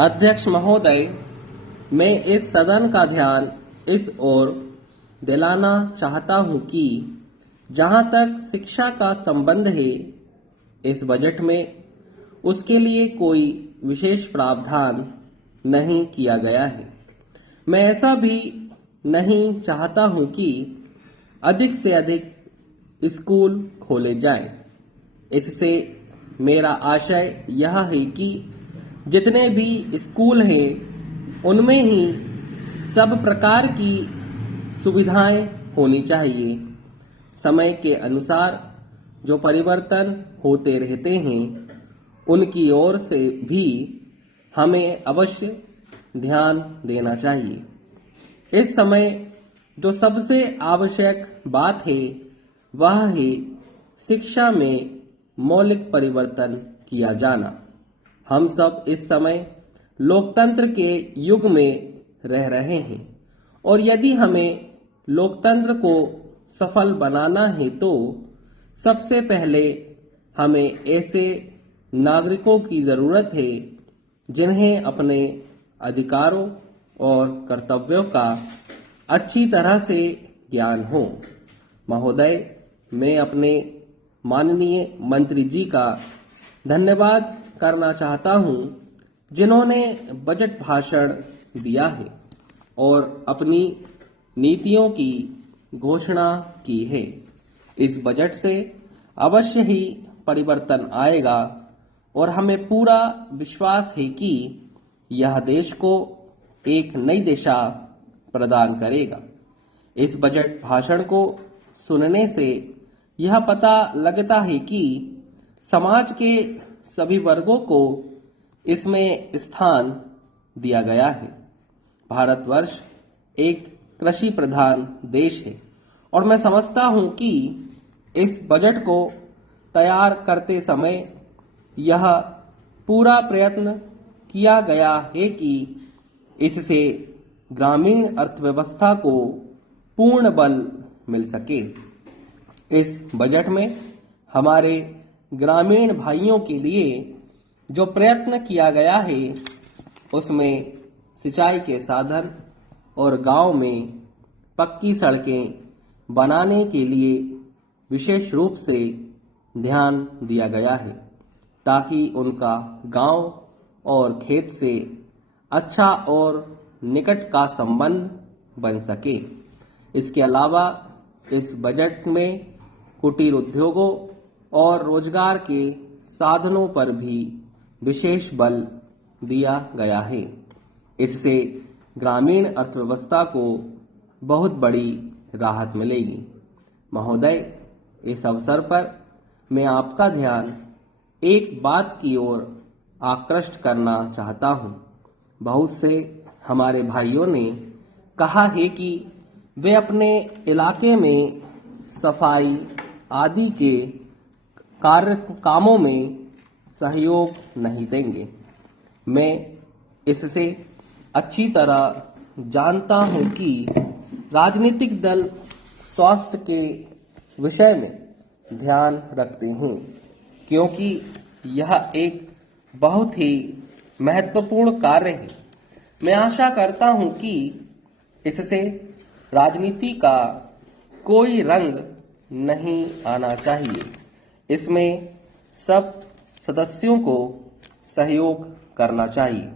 अध्यक्ष महोदय, मैं इस सदन का ध्यान इस ओर दिलाना चाहता हूं कि जहां तक शिक्षा का संबंध है, इस बजट में उसके लिए कोई विशेष प्रावधान नहीं किया गया है। मैं ऐसा भी नहीं चाहता हूं कि अधिक से अधिक स्कूल खोले जाएं। इससे मेरा आशय यह है कि जितने भी स्कूल हैं उनमें ही सब प्रकार की सुविधाएं होनी चाहिए। समय के अनुसार जो परिवर्तन होते रहते हैं उनकी ओर से भी हमें अवश्य ध्यान देना चाहिए। इस समय जो सबसे आवश्यक बात है वह है शिक्षा में मौलिक परिवर्तन किया जाना। हम सब इस समय लोकतंत्र के युग में रह रहे हैं और यदि हमें लोकतंत्र को सफल बनाना है तो सबसे पहले हमें ऐसे नागरिकों की जरूरत है जिन्हें अपने अधिकारों और कर्तव्यों का अच्छी तरह से ज्ञान हो। महोदय, मैं अपने माननीय मंत्री जी का धन्यवाद करना चाहता हूं जिन्होंने बजट भाषण दिया है और अपनी नीतियों की घोषणा की है। इस बजट से अवश्य ही परिवर्तन आएगा और हमें पूरा विश्वास है कि यह देश को एक नई दिशा प्रदान करेगा। इस बजट भाषण को सुनने से यह पता लगता है कि समाज के सभी वर्गों को इसमें स्थान दिया गया है। भारतवर्ष एक कृषि प्रधान देश है और मैं समझता हूं कि इस बजट को तैयार करते समय यह पूरा प्रयत्न किया गया है कि इससे ग्रामीण अर्थव्यवस्था को पूर्ण बल मिल सके। इस बजट में हमारे ग्रामीण भाइयों के लिए जो प्रयत्न किया गया है उसमें सिंचाई के साधन और गांव में पक्की सड़कें बनाने के लिए विशेष रूप से ध्यान दिया गया है ताकि उनका गांव और खेत से अच्छा और निकट का संबंध बन सके। इसके अलावा इस बजट में कुटीर उद्योगों और रोजगार के साधनों पर भी विशेष बल दिया गया है। इससे ग्रामीण अर्थव्यवस्था को बहुत बड़ी राहत मिलेगी। महोदय, इस अवसर पर मैं आपका ध्यान एक बात की ओर आकृष्ट करना चाहता हूं। बहुत से हमारे भाइयों ने कहा है कि वे अपने इलाके में सफाई आदि के कामों में सहयोग नहीं देंगे। मैं इससे अच्छी तरह जानता हूं कि राजनीतिक दल स्वास्थ्य के विषय में ध्यान रखते हैं क्योंकि यह एक बहुत ही महत्वपूर्ण कार्य है। मैं आशा करता हूं कि इससे राजनीति का कोई रंग नहीं आना चाहिए। इसमें सब सदस्यों को सहयोग करना चाहिए।